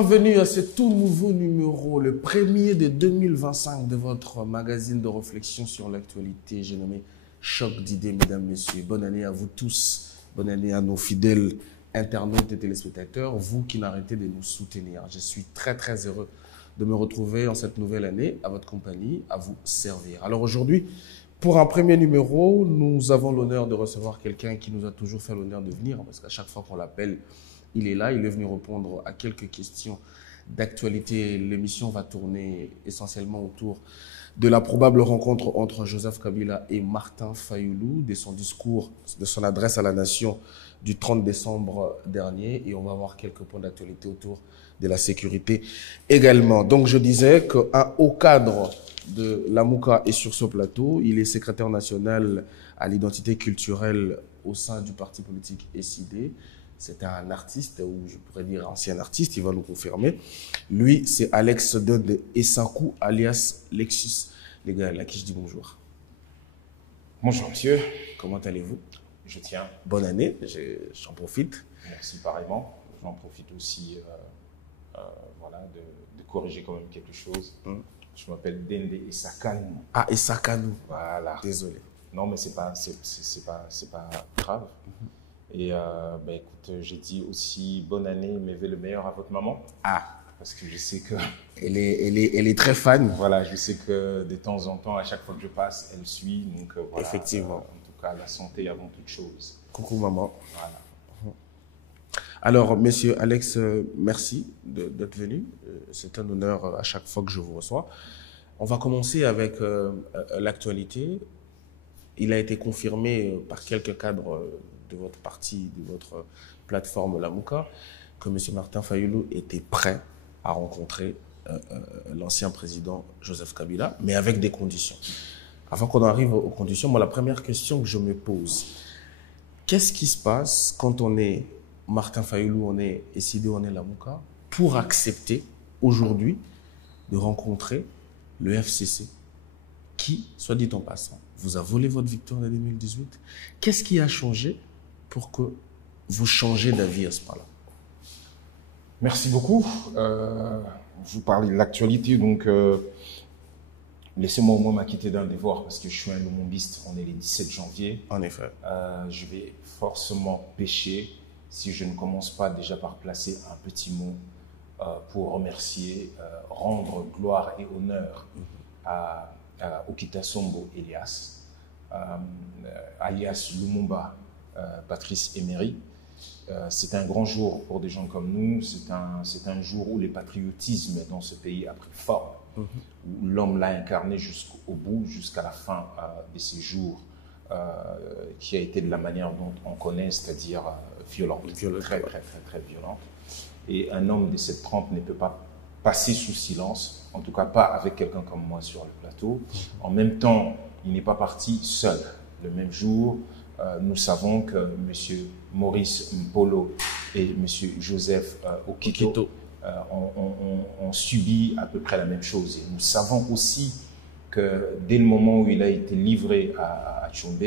Bienvenue à ce tout nouveau numéro, le premier de 2025 de votre magazine de réflexion sur l'actualité. J'ai nommé Choc d'idées, mesdames, messieurs. Bonne année à vous tous. Bonne année à nos fidèles internautes et téléspectateurs, vous qui n'arrêtez de nous soutenir. Je suis très, très heureux de me retrouver en cette nouvelle année à votre compagnie, à vous servir. Alors aujourd'hui, pour un premier numéro, nous avons l'honneur de recevoir quelqu'un qui nous a toujours fait l'honneur de venir, parce qu'à chaque fois qu'on l'appelle, il est là, il est venu répondre à quelques questions d'actualité. L'émission va tourner essentiellement autour de la probable rencontre entre Joseph Kabila et Martin Fayulu, de son discours, de son adresse à la nation du 30 décembre dernier. Et on va voir quelques points d'actualité autour de la sécurité également. Donc je disais qu'un haut cadre de la Mouka est sur ce plateau. Il est secrétaire national à l'identité culturelle au sein du parti politique SID. C'est un artiste, ou je pourrais dire ancien artiste, il va nous confirmer. Lui, c'est Alex Dode Essankou, alias Lexus. Les gars, là qui je dis bonjour. Bonjour monsieur. Comment allez-vous? Je tiens. Bonne année, j'en profite. Merci pareillement. J'en profite aussi voilà, de corriger quand même quelque chose. Je m'appelle Dende Essakanou. Ah, Essakanou. Voilà. Désolé. Non, mais c'est pas grave. Et ben, écoute, j'ai dit aussi bonne année, mais le meilleur à votre maman. Ah. Parce que je sais que... Elle est très fan. Voilà, je sais que de temps en temps, à chaque fois que je passe, elle suit. Donc voilà. Effectivement. En tout cas, la santé avant toute chose. Coucou maman. Voilà. Alors, monsieur Alex, merci d'être venu. C'est un honneur à chaque fois que je vous reçois. On va commencer avec l'actualité. Il a été confirmé par quelques cadres de votre parti, de votre plateforme La Mouka, que M. Martin Fayulu était prêt à rencontrer l'ancien président Joseph Kabila, mais avec des conditions. Avant qu'on arrive aux conditions, moi, la première question que je me pose, qu'est-ce qui se passe quand on est Martin Fayulu, on est SID, on est La Mouka, pour accepter aujourd'hui de rencontrer le FCC, qui, soit dit en passant, vous a volé votre victoire de 2018. Qu'est-ce qui a changé pour que vous changez d'avis à ce point-là? Merci beaucoup. Vous parlez de l'actualité, donc laissez-moi au moins m'acquitter d'un devoir parce que je suis un lumumbiste. On est le 17 janvier. En effet. Je vais forcément pécher si je ne commence pas déjà par placer un petit mot pour remercier, rendre gloire et honneur à Okita Sombo Elias, alias Lumumba Patrice Emery. C'est un grand jour pour des gens comme nous, c'est un jour où le patriotisme dans ce pays a pris forme, où l'homme l'a incarné jusqu'au bout, jusqu'à la fin de ses jours, qui a été de la manière dont on connaît, c'est-à-dire violente, très, très, très, très violente. Et un homme de cette trempe ne peut pas passer sous silence, en tout cas pas avec quelqu'un comme moi sur le plateau. En même temps, il n'est pas parti seul. Le même jour, nous savons que M. Maurice Mpolo et M. Joseph Okito ont subi à peu près la même chose. Et nous savons aussi que dès le moment où il a été livré à Tchombe,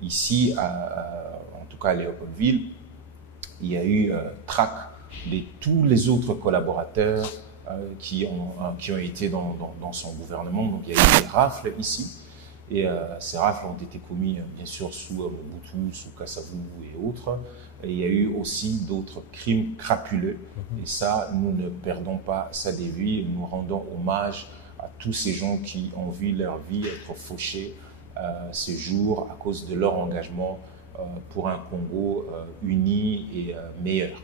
ici, en tout cas à Léopoldville, il y a eu traque de tous les autres collaborateurs qui ont été dans son gouvernement. Donc il y a eu des rafles ici. Et ces rafles ont été commis, bien sûr, sous Mobutu, sous Kasavubu et autres. Et il y a eu aussi d'autres crimes crapuleux. Et ça, nous ne perdons pas ça des vies. Nous rendons hommage à tous ces gens qui ont vu leur vie être fauchée ces jours à cause de leur engagement pour un Congo uni et meilleur.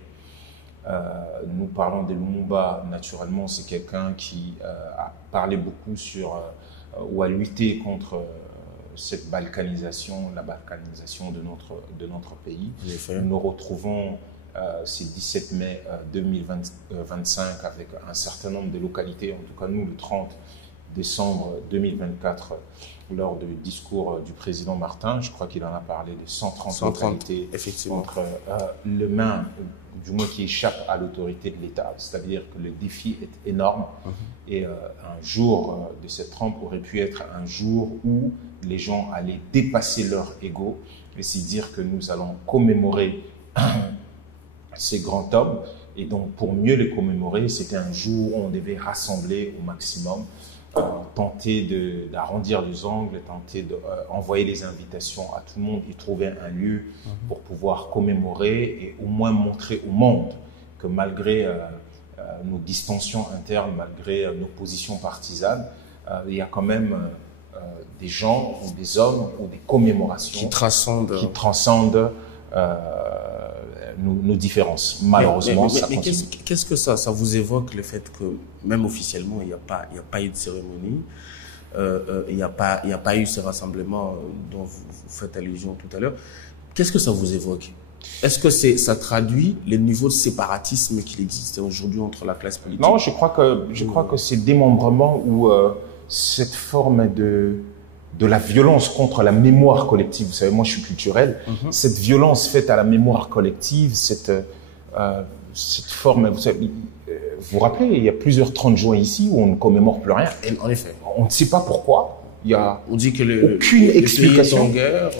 Nous parlons de Lumumba, naturellement, c'est quelqu'un qui a parlé beaucoup sur... ou à lutter contre cette balkanisation, la balkanisation de notre pays. Nous nous retrouvons ce 17 mai 2025 avec un certain nombre de localités, en tout cas nous le 30 décembre 2024, lors du discours du président Martin. Je crois qu'il en a parlé de 130 localités effectivement. Contre le main, du moins qui échappe à l'autorité de l'État. C'est-à-dire que le défi est énorme. Et un jour de cette trempe aurait pu être un jour où les gens allaient dépasser leur ego et se dire que nous allons commémorer ces grands hommes Et donc, pour mieux les commémorer, c'était un jour où on devait rassembler au maximum, tenter d'arrondir les angles, tenter d'envoyer les invitations à tout le monde et trouver un lieu pour pouvoir commémorer et au moins montrer au monde que malgré nos distensions internes, malgré nos positions partisanes, il y a quand même des gens ou des hommes ou des commémorations qui transcendent nos différences. Malheureusement, ça continue. Qu'est-ce que ça vous évoque, le fait que même officiellement, il n'y a pas eu de cérémonie, il n'y a pas eu ce rassemblement dont vous faites allusion tout à l'heure. Qu'est-ce que ça vous évoque? Est-ce que ça traduit les niveaux de séparatisme qu'il existe aujourd'hui entre la classe politique? Non, je crois que c'est démembrement ou cette forme de la violence contre la mémoire collective. Vous savez, moi, je suis culturel. Cette violence faite à la mémoire collective, cette forme, vous savez, vous vous rappelez, il y a plusieurs 30 juin ici où on ne commémore plus rien. Et en effet. On ne sait pas pourquoi. Il y a on dit que aucune explication. En guerre,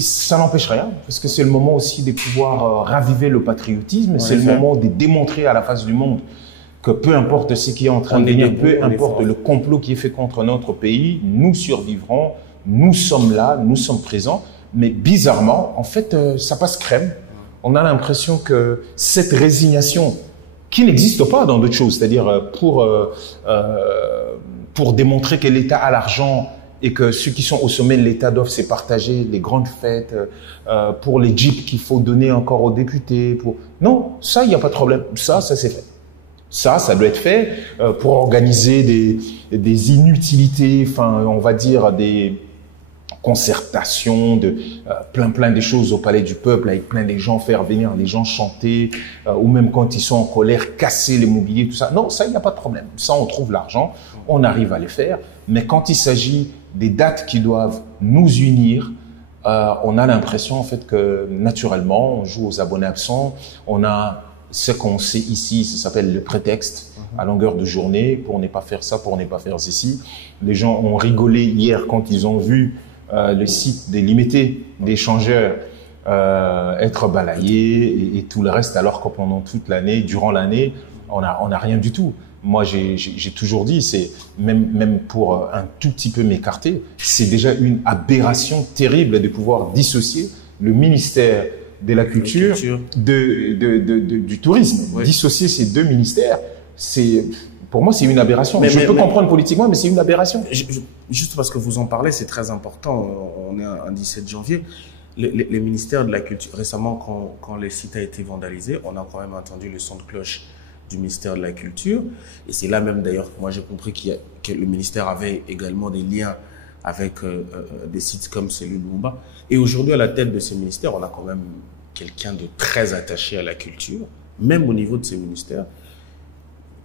ça n'empêche rien, parce que c'est le moment aussi de pouvoir raviver le patriotisme. C'est le moment de démontrer à la face du monde que peu importe ce qui est en train de venir, peu importe le complot qui est fait contre notre pays, nous survivrons, nous sommes là, nous sommes présents. Mais bizarrement, en fait, ça passe crème. On a l'impression que cette résignation, qui n'existe pas dans d'autres choses, c'est-à-dire pour démontrer que l'État a l'argent et que ceux qui sont au sommet de l'État doivent se partager les grandes fêtes, pour les jeeps qu'il faut donner encore aux députés. Non, ça, il n'y a pas de problème. Ça c'est fait. Ça doit être fait pour organiser des inutilités, enfin, on va dire des concertations, de plein des choses au Palais du Peuple, avec plein de gens, faire venir les gens chanter, ou même quand ils sont en colère, casser les mobiliers, tout ça. Non, ça, il n'y a pas de problème. Ça, on trouve l'argent, on arrive à les faire. Mais quand il s'agit des dates qui doivent nous unir, on a l'impression, en fait, que naturellement, on joue aux abonnés absents. On a ce qu'on sait ici, ça s'appelle le prétexte, à longueur de journée, pour ne pas faire ça, pour ne pas faire ceci. Les gens ont rigolé hier quand ils ont vu le site des limités, d'échangeurs, être balayé et tout le reste, alors que pendant toute l'année, durant l'année, on n'a rien du tout. Moi, j'ai toujours dit, c'est même pour un tout petit peu m'écarter, c'est déjà une aberration terrible de pouvoir dissocier le ministère de la culture, du tourisme. Oui. Dissocier ces deux ministères, pour moi, c'est une aberration. Je peux comprendre politiquement, mais c'est une aberration. Juste parce que vous en parlez, c'est très important. On est un 17 janvier. Les ministères de la culture, récemment, quand le site a été vandalisé, on a quand même entendu le son de cloche du ministère de la Culture. Et c'est là même, d'ailleurs, que moi j'ai compris que le ministère avait également des liens avec des sites comme celui de Lumumba. Et aujourd'hui, à la tête de ce ministère, on a quand même quelqu'un de très attaché à la culture. Même au niveau de ces ministères,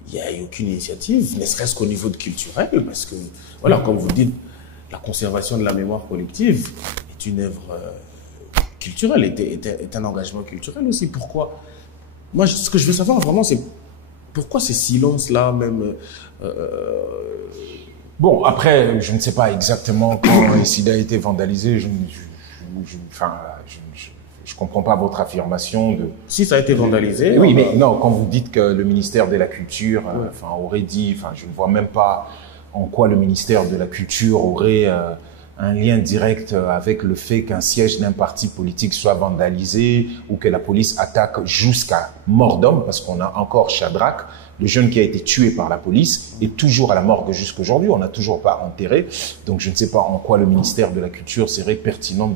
il n'y a eu aucune initiative, ne serait-ce qu'au niveau de culturel, parce que, voilà, comme vous dites, la conservation de la mémoire collective est une œuvre culturelle, est un engagement culturel aussi. Pourquoi? Moi, ce que je veux savoir vraiment, c'est pourquoi ces silences-là, même... Bon, après, je ne sais pas exactement quand SIDA a été vandalisé. Je comprends pas votre affirmation de... Si ça a été vandalisé... Oui, mais non, quand vous dites que le ministère de la Culture aurait dit... je ne vois même pas en quoi le ministère de la Culture aurait un lien direct avec le fait qu'un siège d'un parti politique soit vandalisé ou que la police attaque jusqu'à mort d'homme, parce qu'on a encore Shadrach, le jeune qui a été tué par la police, est toujours à la morgue jusqu'à aujourd'hui. On n'a toujours pas enterré. Donc, je ne sais pas en quoi le ministère de la Culture serait pertinent de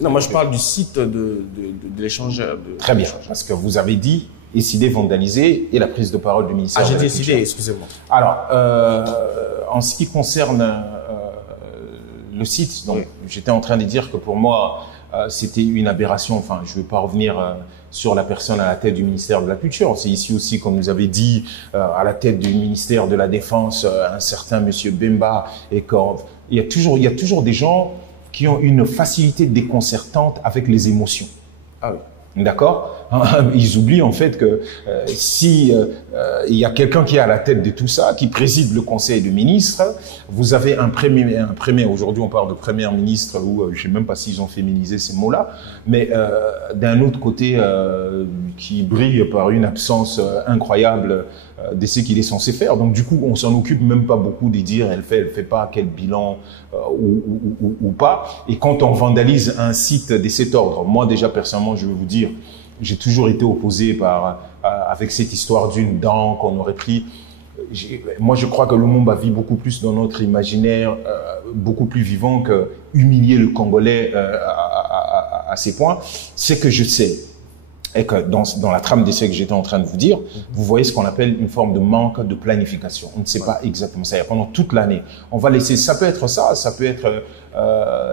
non, moi, je parle du site de l'échange. Très bien, parce que vous avez dit décidé vandalisé et la prise de parole du ministère. J'ai décidé, excusez-moi. Alors, en ce qui concerne le site, donc j'étais en train de dire que pour moi, c'était une aberration. Enfin, je ne vais pas revenir sur la personne à la tête du ministère de la Culture. C'est ici aussi, comme vous avez dit, à la tête du ministère de la Défense, un certain monsieur Bemba. Et il y a toujours des gens qui ont une facilité déconcertante avec les émotions. Ah oui. D'accord? Ils oublient en fait que si il y a quelqu'un qui est à la tête de tout ça, qui préside le Conseil des ministres, vous avez un premier aujourd'hui on parle de premier ministre, ou je ne sais même pas s'ils ont féminisé ces mots-là, mais d'un autre côté qui brille par une absence incroyable de ce qu'il est censé faire. Donc du coup, on s'en occupe même pas beaucoup de dire elle fait pas, quel bilan ou pas. Et quand on vandalise un site de cet ordre, moi déjà personnellement, je vais vous dire, j'ai toujours été opposé avec cette histoire d'une dent qu'on aurait pris. Moi, je crois que Lumumba vit beaucoup plus dans notre imaginaire, beaucoup plus vivant que humilier le Congolais à ces points. C'est que je sais, et que dans la trame d'essai que j'étais en train de vous dire, vous voyez ce qu'on appelle une forme de manque de planification. On ne sait pas exactement ça. Pendant toute l'année, on va laisser, ça peut être ça, ça peut être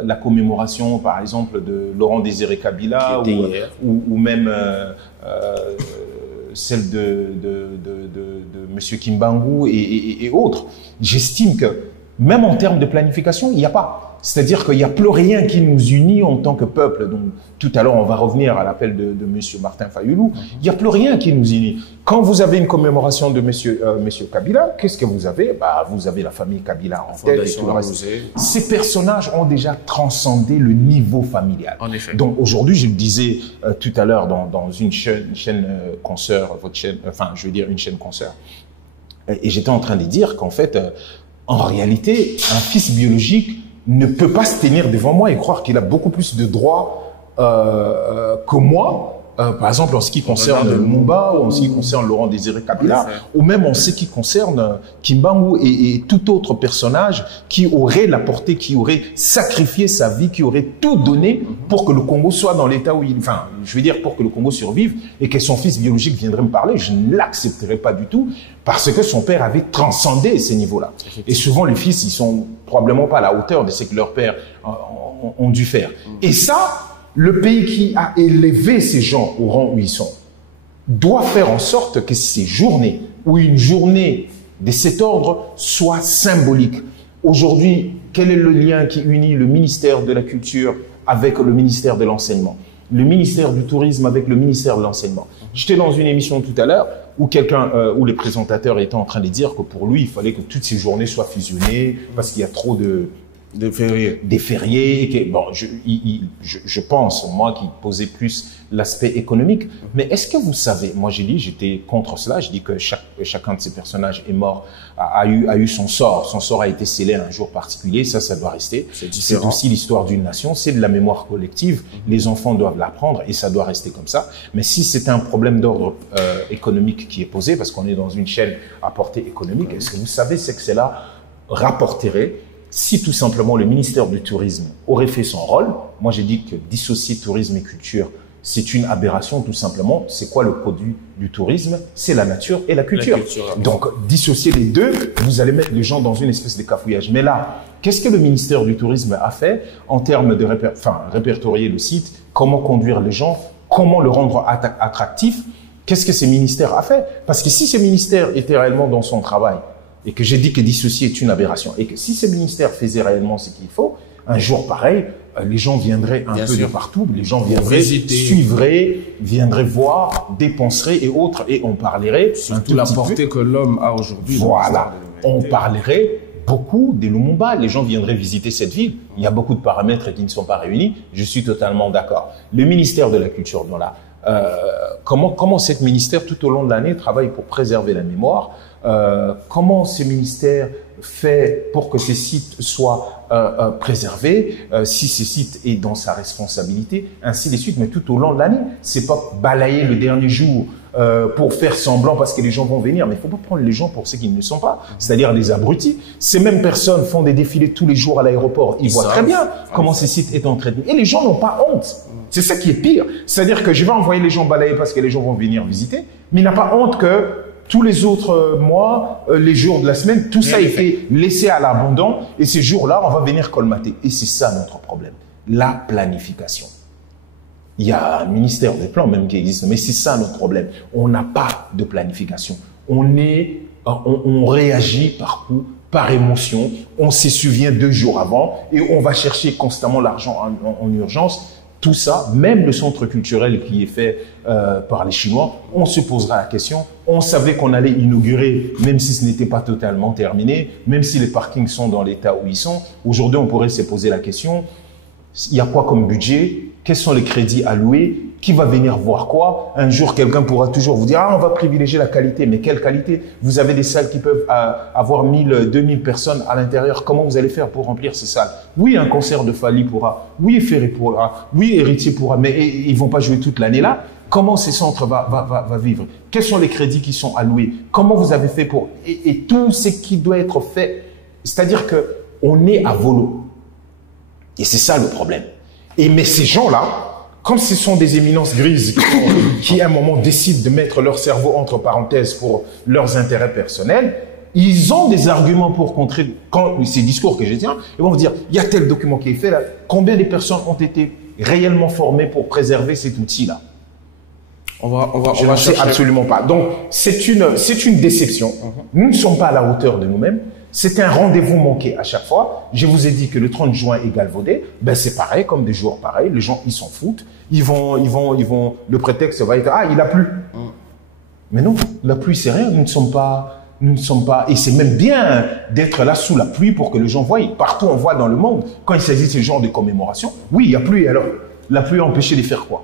la commémoration, par exemple, de Laurent Désiré Kabila, ou même celle de Monsieur Kimbangu et autres. J'estime que même en termes de planification, il n'y a pas. C'est-à-dire qu'il n'y a plus rien qui nous unit en tant que peuple. Donc, tout à l'heure, on va revenir à l'appel de Monsieur Martin Fayulu. Il n'y a plus rien qui nous unit. Quand vous avez une commémoration de Monsieur Kabila, qu'est-ce que vous avez? Vous avez la famille Kabila en tête et tout le reste. Ces personnages ont déjà transcendé le niveau familial. En effet. Donc aujourd'hui, je le disais tout à l'heure dans une chaîne consoeur, votre chaîne, enfin, je veux dire une chaîne consoeur, et j'étais en train de dire qu'en fait, en réalité, un fils biologique ne peut pas se tenir devant moi et croire qu'il a beaucoup plus de droits que moi, par exemple en ce qui concerne Lumumba, ou en ce qui concerne Laurent Désiré Kabila, ou même en ce qui concerne Kimbangu et tout autre personnage qui aurait la portée, qui aurait sacrifié sa vie, qui aurait tout donné pour que le Congo soit dans l'état où il... Enfin, je veux dire, pour que le Congo survive, et que son fils biologique viendrait me parler, je ne l'accepterais pas du tout, parce que son père avait transcendé ces niveaux-là. Et souvent, les fils, ils sont probablement pas à la hauteur de ce que leurs pères ont dû faire. Et ça, le pays qui a élevé ces gens au rang où ils sont doit faire en sorte que ces journées, ou une journée de cet ordre, soit symbolique. Aujourd'hui, quel est le lien qui unit le ministère de la Culture avec le ministère de l'Enseignement, le ministère du Tourisme avec le ministère de l'Enseignement? J'étais dans une émission tout à l'heure où où les présentateurs étaient en train de dire que pour lui, il fallait que toutes ces journées soient fusionnées parce qu'il y a trop de fériés. Des fériés. Bon, je pense, moi, qui posait plus l'aspect économique. Mais est-ce que vous savez, moi j'ai dit, j'étais contre cela, je dis que chacun de ces personnages est mort, a eu son sort. Son sort a été scellé à un jour particulier, ça doit rester. C'est aussi l'histoire d'une nation, c'est de la mémoire collective. Les enfants doivent l'apprendre et ça doit rester comme ça. Mais si c'est un problème d'ordre économique qui est posé, parce qu'on est dans une chaîne à portée économique, est-ce que vous savez ce que cela rapporterait si tout simplement le ministère du Tourisme aurait fait son rôle? Moi j'ai dit que dissocier tourisme et culture, c'est une aberration tout simplement. C'est quoi le produit du tourisme? C'est la nature et la culture. Donc dissocier les deux, vous allez mettre les gens dans une espèce de cafouillage. Mais là, qu'est-ce que le ministère du Tourisme a fait en termes de répertorier le site, comment conduire les gens, comment le rendre attractif? Qu'est-ce que ce ministère a fait? Parce que si ce ministère était réellement dans son travail, et que j'ai dit que dissocier est une aberration, et que si ce ministère faisait réellement ce qu'il faut, un jour pareil, les gens viendraient un peu de partout, les gens viendraient, suivraient, viendraient voir, dépenseraient et autres, et on parlerait... Surtout la portée que l'homme a aujourd'hui. Voilà, on parlerait beaucoup de Lumumba, les gens viendraient visiter cette ville. Il y a beaucoup de paramètres qui ne sont pas réunis, je suis totalement d'accord. Le ministère de la Culture, voilà, comment ce ministère, tout au long de l'année, travaille pour préserver la mémoire, comment ce ministère fait pour que ces sites soient préservés, si ce site est dans sa responsabilité, ainsi de suite, mais tout au long de l'année. C'est pas balayer le dernier jour pour faire semblant parce que les gens vont venir, mais il faut pas prendre les gens pour ce qu'ils ne sont pas, c'est-à-dire des abrutis. Ces mêmes personnes font des défilés tous les jours à l'aéroport, ils voient très bien comment ce site est entretenu, et les gens n'ont pas honte. C'est ça qui est pire, c'est-à-dire que je vais envoyer les gens balayer parce que les gens vont venir visiter, mais il n'a pas honte que tous les autres mois, les jours de la semaine, tout ça a été laissé à l'abandon, et ces jours-là, on va venir colmater. Et c'est ça notre problème, la planification. Il y a un ministère des plans même qui existe, mais c'est ça notre problème. On n'a pas de planification. On réagit par coup, par émotion, on se souvient 2 jours avant, et on va chercher constamment l'argent en urgence. Tout ça, même le centre culturel qui est fait par les Chinois, on se posera la question. On savait qu'on allait inaugurer, même si ce n'était pas totalement terminé, même si les parkings sont dans l'état où ils sont. Aujourd'hui, on pourrait se poser la question, il y a quoi comme budget? Quels sont les crédits alloués? Qui va venir voir quoi? Un jour, quelqu'un pourra toujours vous dire « Ah, on va privilégier la qualité. » Mais quelle qualité? Vous avez des salles qui peuvent avoir 1000, 2000 personnes à l'intérieur. Comment vous allez faire pour remplir ces salles? Oui, un concert de Fally pourra. Oui, Ferré pourra. Oui, Héritier pourra. Mais ils vont pas jouer toute l'année là. Comment ces centres va vivre? Quels sont les crédits qui sont alloués? Comment vous avez fait pour... Et tout ce qui doit être fait. C'est-à-dire que on est à volo. Et c'est ça le problème. Mais ces gens-là, comme ce sont des éminences grises qui à un moment décident de mettre leur cerveau entre parenthèses pour leurs intérêts personnels, ils ont des arguments pour contrer ces discours que je tiens. Ils vont vous dire, il y a tel document qui est fait là. Combien de personnes ont été réellement formées pour préserver cet outil-là? Je ne sais absolument pas. Donc, c'est une déception. Nous ne sommes pas à la hauteur de nous-mêmes. C'est un rendez-vous manqué à chaque fois. Je vous ai dit que le 30 juin est galvaudé. Ben, c'est pareil, comme des jours pareils. Les gens, ils s'en foutent. Ils vont, le prétexte va être, ah, il a plu. Mais non, la pluie, c'est rien. Nous ne sommes pas, et c'est même bien d'être là sous la pluie pour que les gens voient. Partout, on voit dans le monde, quand il s'agit de ce genre de commémoration, oui, il y a plu. Alors, la pluie a empêché de faire quoi?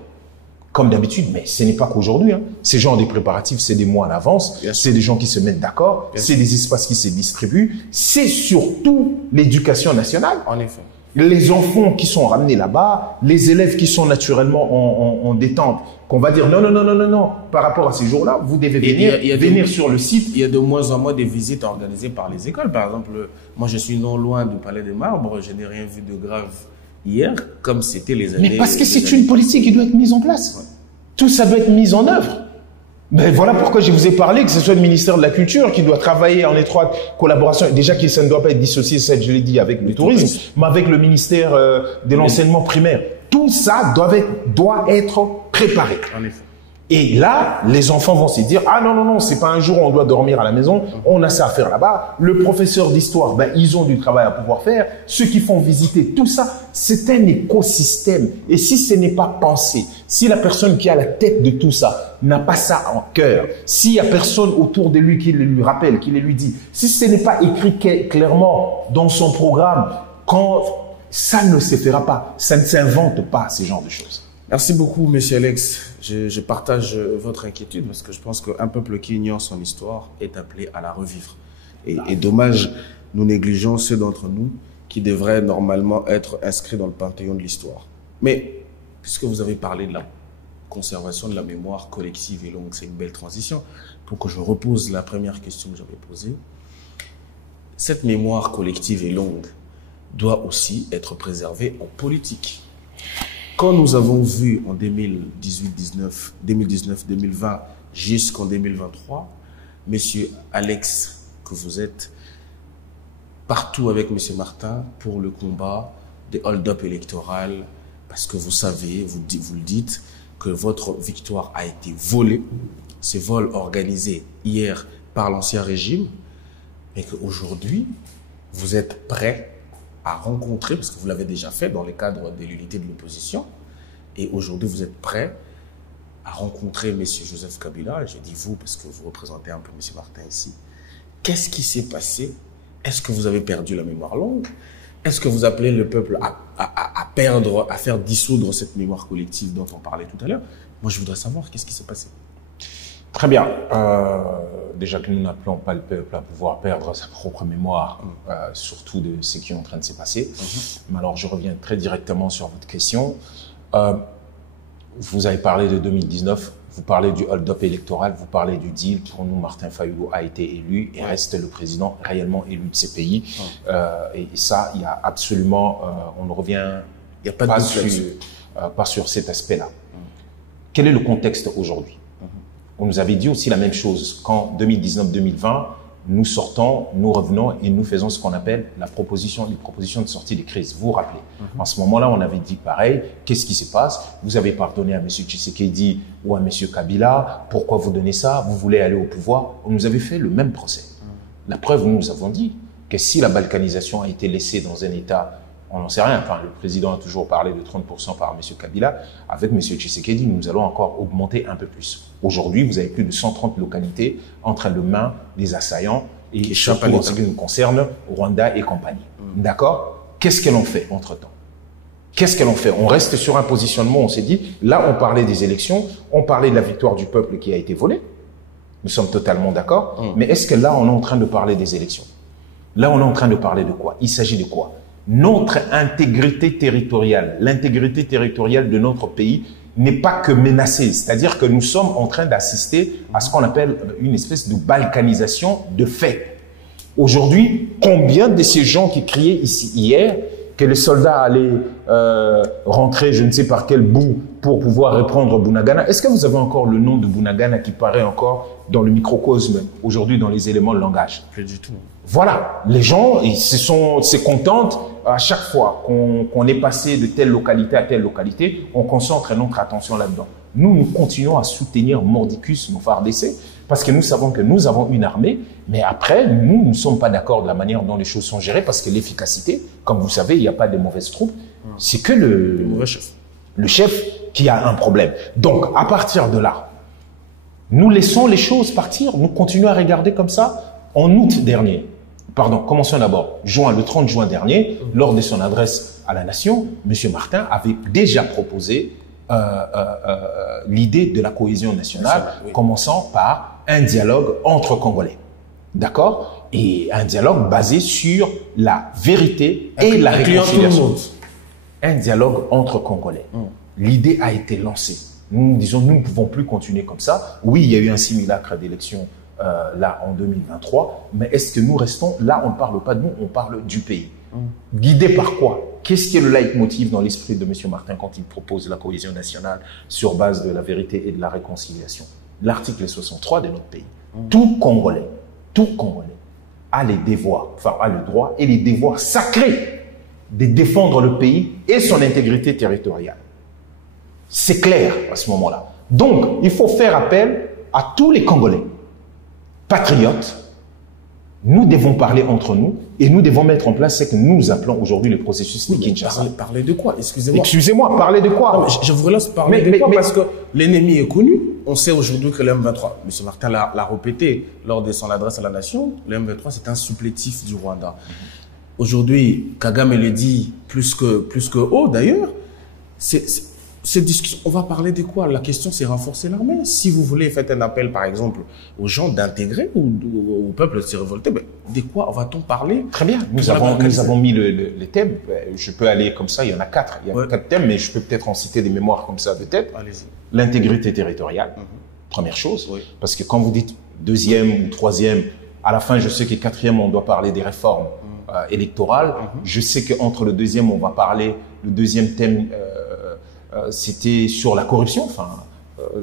Comme d'habitude, mais ce n'est pas qu'aujourd'hui. Ces genres de préparatifs, c'est des mois à l'avance. C'est des gens qui se mettent d'accord. C'est des espaces qui se distribuent. C'est surtout l'éducation nationale. En effet. Les enfants qui sont ramenés là-bas, les élèves qui sont naturellement en détente, qu'on va dire non, par rapport à ces jours-là, vous devez venir sur le site. Il y a de moins en moins des visites organisées par les écoles. Par exemple, moi je suis non loin du Palais des Marbres, je n'ai rien vu de grave hier, comme c'était les années... Mais parce que c'est une politique qui doit être mise en place. Ouais. Tout ça doit être mis en œuvre. Ben voilà pourquoi je vous ai parlé que ce soit le ministère de la Culture qui doit travailler en étroite collaboration. Déjà que ça ne doit pas être dissocié, ça je l'ai dit, avec le tourisme, mais avec le ministère de l'enseignement primaire. Tout ça doit être préparé. En effet. Et là, les enfants vont se dire, ah non, c'est pas un jour où on doit dormir à la maison, on a ça à faire là-bas. Le professeur d'histoire, ben, ils ont du travail à pouvoir faire. Ceux qui font visiter, tout ça, c'est un écosystème. Et si ce n'est pas pensé, si la personne qui a la tête de tout ça n'a pas ça en cœur, s'il y a personne autour de lui qui le lui rappelle, qui le lui dit, si ce n'est pas écrit clairement dans son programme, quand ça ne se fera pas, ça ne s'invente pas, ces genres de choses. Merci beaucoup, Monsieur Alex. Je partage votre inquiétude parce que je pense qu'un peuple qui ignore son histoire est appelé à la revivre. Et dommage, nous négligeons ceux d'entre nous qui devraient normalement être inscrits dans le panthéon de l'histoire. Mais, puisque vous avez parlé de la conservation de la mémoire collective et longue, c'est une belle transition pour que je repose la première question que j'avais posée. Cette mémoire collective et longue doit aussi être préservée en politique. Quand nous avons vu en 2019-2020 jusqu'en 2023, Monsieur Alex, que vous êtes partout avec Monsieur Martin pour le combat des hold-up électorales, parce que vous savez, vous le dites, que votre victoire a été volée, ce vol organisé hier par l'ancien régime, mais qu'aujourd'hui, vous êtes prêt à rencontrer, parce que vous l'avez déjà fait dans le cadre de l'unité de l'opposition, et aujourd'hui vous êtes prêt à rencontrer M. Joseph Kabila, et je dis vous parce que vous représentez un peu M. Martin ici. Qu'est-ce qui s'est passé? Est-ce que vous avez perdu la mémoire longue? Est-ce que vous appelez le peuple à faire dissoudre cette mémoire collective dont on parlait tout à l'heure? Moi je voudrais savoir qu'est-ce qui s'est passé. Très bien. Déjà que nous n'appelons pas le peuple à pouvoir perdre sa propre mémoire, surtout de ce qui est en train de se passer. Mais alors, je reviens très directement sur votre question. Vous avez parlé de 2019, vous parlez du hold-up électoral, vous parlez du deal. Pour nous, Martin Fayulu a été élu et reste le président réellement élu de ces pays. Et ça, il y a absolument, on ne revient pas sur cet aspect-là. Quel est le contexte aujourd'hui? On nous avait dit aussi la même chose qu'en 2019-2020, nous sortons, nous revenons et nous faisons ce qu'on appelle les propositions de sortie des crises. Vous vous rappelez? En ce moment-là, on avait dit pareil. Qu'est-ce qui se passe? Vous avez pardonné à M. Tshisekedi ou à M. Kabila. Pourquoi vous donnez ça? Vous voulez aller au pouvoir? On nous avait fait le même procès. La preuve, nous avons dit que si la balkanisation a été laissée dans un état On n'en sait rien. Enfin, le président a toujours parlé de 30% par M. Kabila. Avec M. Tshisekedi, nous allons encore augmenter un peu plus. Aujourd'hui, vous avez plus de 130 localités entre les mains des assaillants et surtout en ce qui nous concerne, Rwanda et compagnie. D'accord? Qu'est-ce qu'elle en fait entre-temps? Qu'est-ce qu'elle en fait? On reste sur un positionnement, on s'est dit, là on parlait des élections, on parlait de la victoire du peuple qui a été volée. Nous sommes totalement d'accord. Mais est-ce que là on est en train de parler des élections? Là on est en train de parler de quoi? Il s'agit de quoi? Notre intégrité territoriale, l'intégrité territoriale de notre pays n'est pas que menacée. C'est-à-dire que nous sommes en train d'assister à ce qu'on appelle une espèce de balkanisation de fait. Aujourd'hui, combien de ces gens qui criaient ici hier que les soldats allaient rentrer je ne sais par quel bout pour pouvoir reprendre Bunagana? Est-ce que vous avez encore le nom de Bunagana qui paraît encore dans le microcosme aujourd'hui dans les éléments de langage? Plus du tout. Voilà, les gens se contentent à chaque fois qu'on est passé de telle localité à telle localité, on concentre notre attention là-dedans. Nous continuons à soutenir Mordicus, nos FARDC, parce que nous savons que nous avons une armée, mais après, nous ne sommes pas d'accord de la manière dont les choses sont gérées, parce que l'efficacité, comme vous savez, il n'y a pas de mauvaises troupes, c'est que le chef qui a un problème. Donc, à partir de là, nous laissons les choses partir, nous continuons à regarder comme ça. En août dernier, commençons d'abord, le 30 juin dernier, lors de son adresse à la nation, M. Martin avait déjà proposé l'idée de la cohésion nationale, commençant par un dialogue entre Congolais. D'accord? Et un dialogue basé sur la vérité et la réconciliation. Un dialogue entre Congolais. L'idée a été lancée. Nous disons, nous ne pouvons plus continuer comme ça. Oui, il y a eu un simulacre d'élection là en 2023, mais est-ce que nous restons là? On ne parle pas de nous, on parle du pays. Guidé par quoi? Qu'est-ce qui est le leitmotiv dans l'esprit de M. Martin quand il propose la cohésion nationale sur base de la vérité et de la réconciliation? L'article 63 de notre pays. Tout Congolais a les devoirs, a le droit et les devoirs sacrés de défendre le pays et son intégrité territoriale. C'est clair à ce moment-là. Donc, il faut faire appel à tous les Congolais patriotes. Nous devons parler entre nous et nous devons mettre en place ce que nous appelons aujourd'hui le processus de Kinshasa. Parler de quoi? Excusez-moi. Excusez-moi, parler de quoi? Non, je vous relance parler de quoi? Parce que l'ennemi est connu. On sait aujourd'hui que le M23, M. Martin l'a répété lors de son adresse à la nation, le M23 c'est un supplétif du Rwanda. Aujourd'hui, Kagame le dit plus que haut d'ailleurs. Cette discussion, on va parler de quoi? La question, c'est renforcer l'armée. Si vous voulez, faites un appel, par exemple, aux gens d'intégrer ou au peuple de se révolter, mais de quoi va-t-on parler? Très bien. Nous avons mis les thèmes. Je peux aller comme ça, il y en a 4. Il y a 4 thèmes, mais je peux peut-être en citer des mémoires comme ça de tête. Allez-y. L'intégrité territoriale, première chose. Oui. Parce que quand vous dites deuxième ou troisième, à la fin, je sais que quatrième, on doit parler des réformes électorales. Je sais qu'entre le deuxième, on va parler, le deuxième thème, c'était sur la corruption,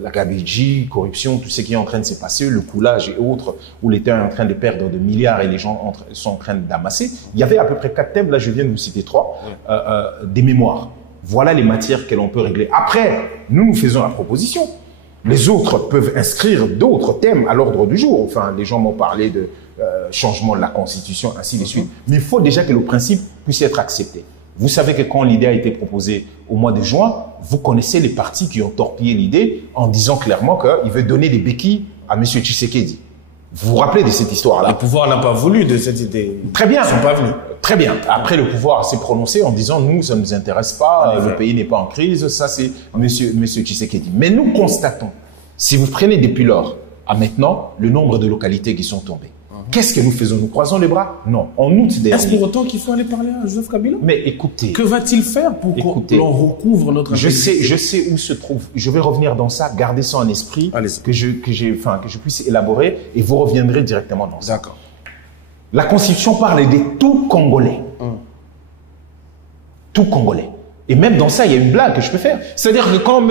la gabegie, corruption, tout ce qui est en train de se passer, le coulage et autres, où l'État est en train de perdre de milliards et les gens sont en train d'amasser. Il y avait à peu près 4 thèmes, là je viens de vous citer 3, des mémoires. Voilà les matières que l'on peut régler. Après, nous faisons la proposition. Les autres peuvent inscrire d'autres thèmes à l'ordre du jour. Enfin, les gens m'ont parlé de changement de la Constitution, ainsi de suite. Mais il faut déjà que le principe puisse être accepté. Vous savez que quand l'idée a été proposée au mois de juin, vous connaissez les partis qui ont torpillé l'idée en disant clairement qu'il veut donner des béquilles à M. Tshisekedi. Vous vous rappelez de cette histoire-là? Le pouvoir n'a pas voulu de cette idée. Très bien. Ils ne sont pas venus. Très bien. Après, le pouvoir s'est prononcé en disant, nous, ça ne nous intéresse pas, le pays n'est pas en crise, ça c'est M. Tshisekedi. Mais nous constatons, si vous prenez depuis lors à maintenant, le nombre de localités qui sont tombées. Qu'est-ce que nous faisons? Nous croisons les bras? Non. En août dernier. Est-ce pour autant qu'il faut aller parler à Joseph Kabila? Mais écoutez. Que va-t-il faire pour que l'on recouvre notre intégrité? Je sais où se trouve. Je vais revenir dans ça, garder ça en esprit, que je puisse élaborer et vous reviendrez directement dans ça. D'accord. La Constitution parle de tout Congolais. Tout Congolais. Et même dans ça, il y a une blague que je peux faire. C'est-à-dire que quand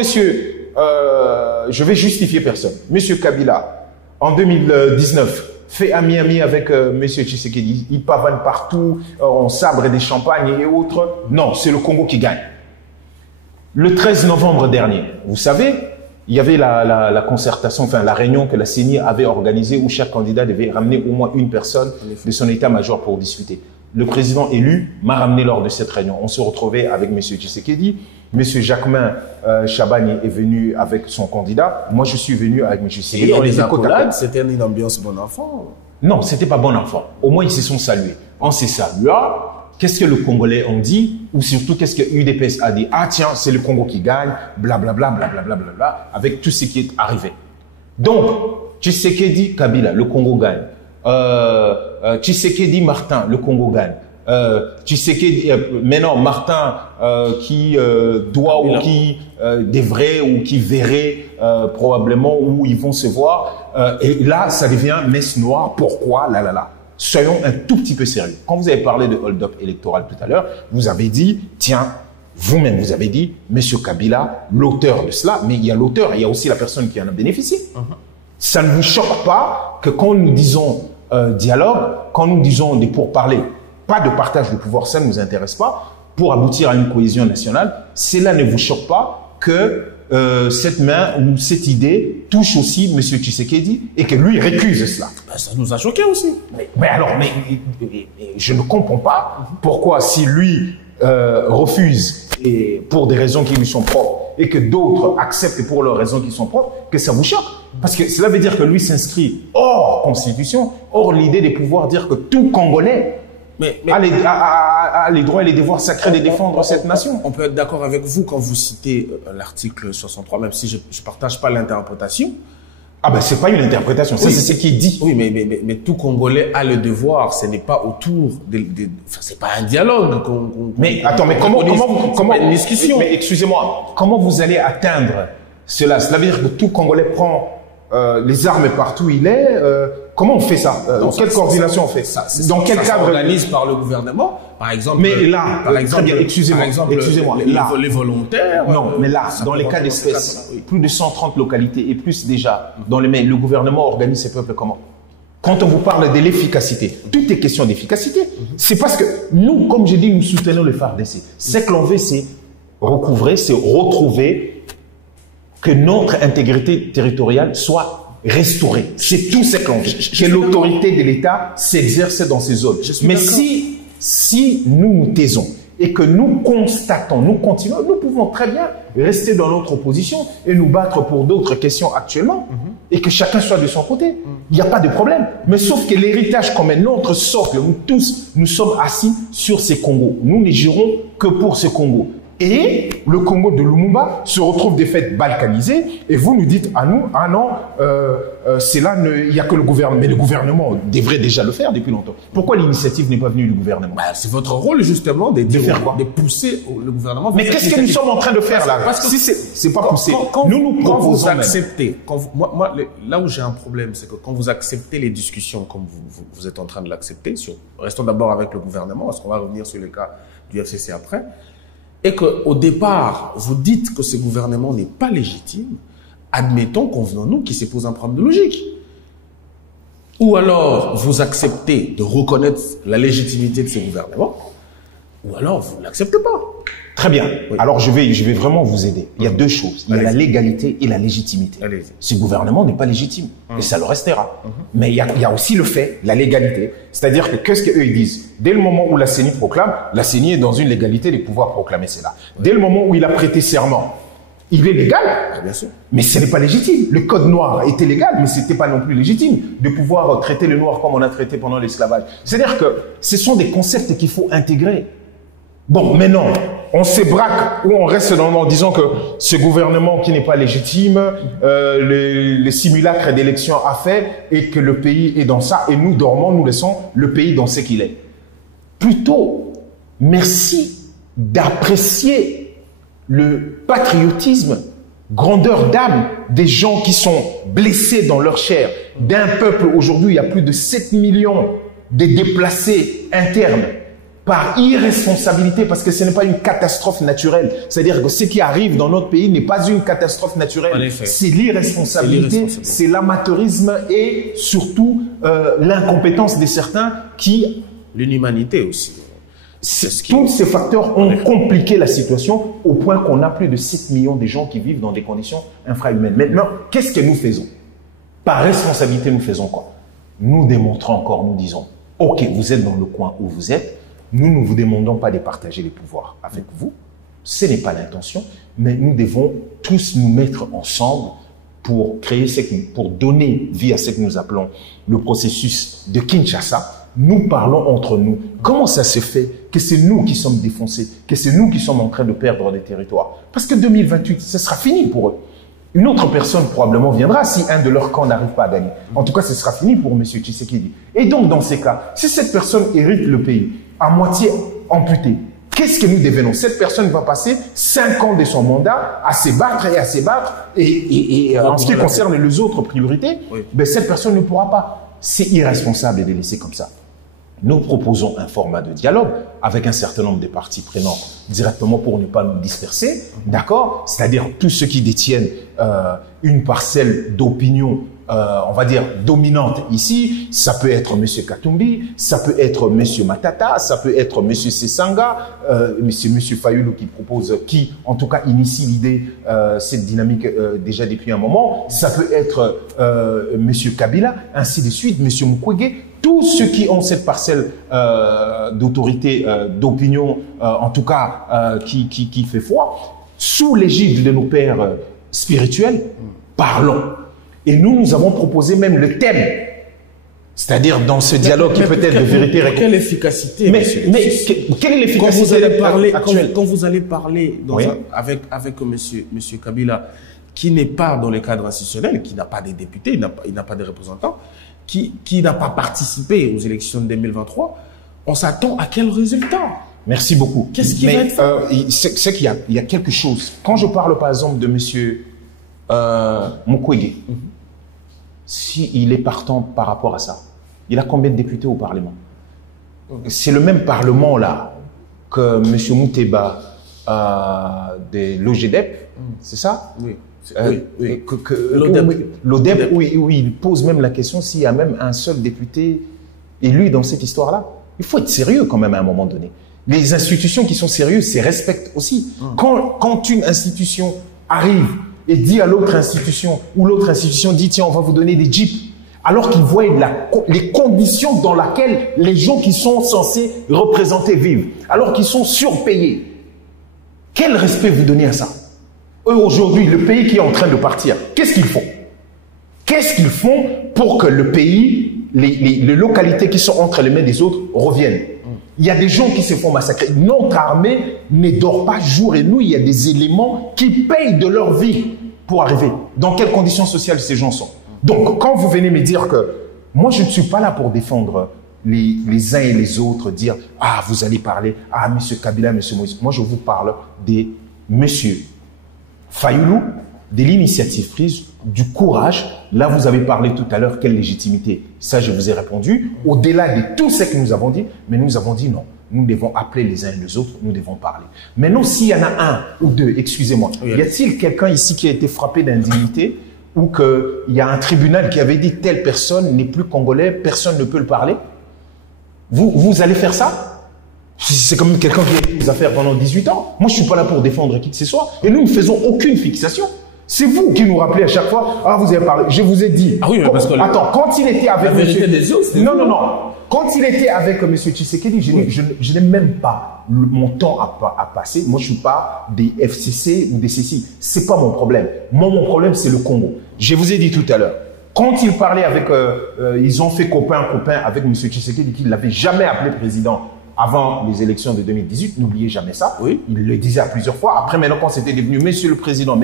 je vais justifier personne, monsieur Kabila, en 2019, fait ami avec M. Tshisekedi. Il pavane partout, on sabre des champagnes et autres. Non, c'est le Congo qui gagne. Le 13 novembre dernier, vous savez, il y avait la concertation, la réunion que la CENI avait organisée où chaque candidat devait ramener au moins une personne de son état-major pour discuter. le président élu m'a ramené lors de cette réunion. On se retrouvait avec M. Tshisekedi. M. Jacquemain Chabagne est venu avec son candidat. Moi, je suis venu avec M. Tshisekedi. Il y a des accolades, c'était une ambiance bon enfant. Non, c'était pas bon enfant. Au moins, ils se sont salués. On s'est salués. Qu'est-ce que le Congolais ont dit? Ou surtout, qu'est-ce que UDPS a dit? Ah tiens, c'est le Congo qui gagne, blablabla, blablabla, blablabla, avec tout ce qui est arrivé. Donc, Tshisekedi Kabila, le Congo gagne. Tshisekedi Martin, le Congo gagne. Tshisekedi, maintenant Martin qui doit ou qui devrait ou qui verrait probablement où ils vont se voir. Et là, ça devient messe noire. Pourquoi? Là. Soyons un tout petit peu sérieux. Quand vous avez parlé de hold-up électoral tout à l'heure, vous avez dit, tiens, vous-même, vous avez dit, Monsieur Kabila, l'auteur de cela, mais il y a l'auteur, il y a aussi la personne qui en a bénéficié. Ça ne vous choque pas que quand nous disons dialogue, quand nous disons des pourparlers, pas de partage de pouvoir, ça ne nous intéresse pas, pour aboutir à une cohésion nationale, cela ne vous choque pas que cette main ou cette idée touche aussi M. Tshisekedi et que lui récuse cela. Ben, ça nous a choqués aussi. Mais je ne comprends pas pourquoi si lui refuse et pour des raisons qui lui sont propres et que d'autres acceptent pour leurs raisons qui sont propres, que ça vous choque. Parce que cela veut dire que lui s'inscrit hors constitution, hors l'idée de pouvoir dire que tout Congolais a les droits et les devoirs sacrés de défendre cette nation. On peut être d'accord avec vous quand vous citez l'article 63, même si je ne partage pas l'interprétation. Ah ben c'est pas une interprétation, ça c'est ce qui est dit. Oui, mais tout Congolais a le devoir, ce n'est pas autour c'est pas un dialogue. Mais attends, mais comment une discussion. Mais excusez-moi, comment vous allez atteindre cela? Cela veut dire que tout Congolais prend les armes partout où il est. Comment on fait ça? Quelle coordination on fait ça? Dans quel cadre? Ça s'organise par le gouvernement, par exemple. Mais là, par exemple, excusez-moi, les volontaires. Non, mais là, dans les cas d'espèce, plus de 130 localités et plus déjà, le gouvernement organise ces peuples comment? Quand on vous parle de l'efficacité, tout est question d'efficacité. C'est parce que nous, comme j'ai dit, nous soutenons le FARDC. Ce que l'on veut, c'est recouvrer, c'est retrouver que notre intégrité territoriale soit restaurée. C'est tout ce qu'on veut. Que l'autorité de l'État s'exerce dans ces zones. Mais si nous nous taisons et que nous constatons, nous continuons, nous pouvons très bien rester dans notre opposition et nous battre pour d'autres questions actuellement et que chacun soit de son côté. Il n'y a pas de problème. Mais sauf que l'héritage comme notre socle, nous tous, nous sommes assis sur ces Congos. Nous ne jurons que pour ces Congos. Et le Congo de Lumumba se retrouve des faits balkanisés et vous nous dites à nous, ah non, c'est là, il n'y a que le gouvernement. Mais le gouvernement devrait déjà le faire depuis longtemps. Pourquoi l'initiative n'est pas venue du gouvernement? C'est votre rôle justement de faire quoi? De pousser le gouvernement. Mais qu'est-ce que nous sommes en train de faire là? Parce que si c'est pas poussé. Quand vous acceptez, moi, là où j'ai un problème, c'est que quand vous acceptez les discussions comme vous êtes en train de l'accepter, restons d'abord avec le gouvernement, parce qu'on va revenir sur le cas du FCC après. Et qu'au départ, vous dites que ce gouvernement n'est pas légitime, admettons, convenons-nous, qu'il se pose un problème de logique. Ou alors, vous acceptez de reconnaître la légitimité de ce gouvernement, ou alors, vous ne l'acceptez pas. Très bien. Oui. Alors, je vais vraiment vous aider. Il y a deux choses. Il y a la légalité et la légitimité. Ce gouvernement n'est pas légitime. Et ça le restera. Mais il y a aussi le fait, la légalité. C'est-à-dire que qu'est-ce qu'eux ils disent? Dès le moment où la CENI proclame, la CENI est dans une légalité de pouvoir proclamer cela. Dès le moment où il a prêté serment, il est légal. Bien sûr. Mais ce n'est pas légitime. Le code noir était légal, mais ce n'était pas non plus légitime de pouvoir traiter le noir comme on a traité pendant l'esclavage. C'est-à-dire que ce sont des concepts qu'il faut intégrer. Bon, maintenant, on se braque ou on reste en disant que ce gouvernement qui n'est pas légitime, les simulacres d'élection a fait et que le pays est dans ça et nous dormons, nous laissons le pays dans ce qu'il est. Plutôt, merci d'apprécier le patriotisme, grandeur d'âme des gens qui sont blessés dans leur chair. D'un peuple, aujourd'hui, il y a plus de 7 millions de déplacés internes. Par irresponsabilité, parce que ce n'est pas une catastrophe naturelle. C'est-à-dire que ce qui arrive dans notre pays n'est pas une catastrophe naturelle. C'est l'irresponsabilité, c'est l'amateurisme et surtout l'incompétence de certains qui... L'inhumanité aussi. Tous ces facteurs ont compliqué la situation au point qu'on a plus de 7 millions de gens qui vivent dans des conditions infrahumaines. Maintenant, qu'est-ce que nous faisons? Par responsabilité, nous faisons quoi? Nous démontrons encore, nous disons, Ok, vous êtes dans le coin où vous êtes. Nous ne vous demandons pas de partager les pouvoirs avec vous. Ce n'est pas l'intention, mais nous devons tous nous mettre ensemble pour créer pour donner vie à ce que nous appelons le processus de Kinshasa. Nous parlons entre nous. Comment ça se fait que c'est nous qui sommes défoncés, que c'est nous qui sommes en train de perdre des territoires? Parce que 2028, ce sera fini pour eux. Une autre personne probablement viendra si un de leurs camps n'arrive pas à gagner. En tout cas, ce sera fini pour M. Tshisekedi. Et donc, dans ces cas, si cette personne hérite le pays à moitié amputé, qu'est-ce que nous devenons? Cette personne va passer 5 ans de son mandat à se battre et à se battre. Et en ce qui concerne les autres priorités, ben, cette personne ne pourra pas. C'est irresponsable de les laisser comme ça. Nous proposons un format de dialogue avec un certain nombre de parties prenantes directement pour ne pas nous disperser, d'accord? C'est-à-dire tous ceux qui détiennent une parcelle d'opinion, on va dire dominante ici. Ça peut être M. Katumbi, ça peut être M. Matata, ça peut être M. Sesanga, M. Fayulu qui propose, qui en tout cas initie l'idée, cette dynamique déjà depuis un moment. Ça peut être M. Kabila, ainsi de suite, M. Mukwege. Tous ceux qui ont cette parcelle d'autorité, d'opinion, en tout cas qui fait foi, sous l'égide de nos pères spirituels, parlons. Et nous avons proposé même le thème, c'est-à-dire dans ce dialogue qui peut être de vérité. Quelle efficacité? Mais quelle est l'efficacité actuelle? Quand vous allez parler avec monsieur Kabila, qui n'est pas dans les cadres institutionnels, qui n'a pas de députés, il n'a pas de représentants, qui n'a pas participé aux élections de 2023, on s'attend à quel résultat? Merci beaucoup. Qu'est-ce qui va être fait? C'est qu'il y a quelque chose. Quand je parle par exemple de monsieur Mukwege, s'il est partant par rapport à ça, il a combien de députés au Parlement? C'est le même Parlement là que M. Mouteba de l'OGDEP, c'est ça? Oui. L'ODEP, oui, il pose même la question s'il y a même un seul député élu dans cette histoire-là. Il faut être sérieux quand même à un moment donné. Les institutions qui sont sérieuses se respectent aussi. Quand une institution arrive et dit à l'autre institution, ou l'autre institution dit, tiens, on va vous donner des jeeps, alors qu'ils voient les conditions dans lesquelles les gens qui sont censés représenter vivent, alors qu'ils sont surpayés. Quel respect vous donnez à ça? Eux, aujourd'hui, le pays qui est en train de partir, qu'est-ce qu'ils font? Qu'est-ce qu'ils font pour que le pays, les localités qui sont entre les mains des autres reviennent? Il y a des gens qui se font massacrer. Notre armée ne dort pas jour et nuit. Il y a des éléments qui payent de leur vie pour arriver. Dans quelles conditions sociales ces gens sont? Donc, quand vous venez me dire que moi, je ne suis pas là pour défendre les uns et les autres, dire « Ah, vous allez parler à M. Kabila, M. Moïse ». Moi, je vous parle des M. Fayulu, de l'initiative prise, du courage. Là, vous avez parlé tout à l'heure, quelle légitimité? Ça, je vous ai répondu. Au-delà de tout ce que nous avons dit, mais nous avons dit non. Nous devons appeler les uns et les autres, nous devons parler. Maintenant, s'il y en a un ou deux, excusez-moi, y a-t-il quelqu'un ici qui a été frappé d'indignité ou qu'il y a un tribunal qui avait dit telle personne n'est plus congolais, personne ne peut le parler? Vous allez faire ça? C'est comme quelqu'un qui a fait des affaires pendant 18 ans. Moi, je suis pas là pour défendre qui que ce soit. Et nous ne faisons aucune fixation. C'est vous qui nous rappelez à chaque fois, ah, vous avez parlé. Je vous ai dit. Ah oui, parce que attends, quand il était avec la vérité des autres, non. Quand il était avec M. Tshisekedi, je n'ai même pas mon temps à passer. Moi, je suis pas des FCC ou des CCI. C'est pas mon problème. Moi, mon problème, c'est le Congo. Je vous ai dit tout à l'heure. Quand il parlait avec, ils ont fait copain avec M. Tshisekedi, qu'il l'avait jamais appelé président avant les élections de 2018, n'oubliez jamais ça. Oui. Il le disait à plusieurs fois. Après, maintenant, quand c'était devenu Monsieur le Président,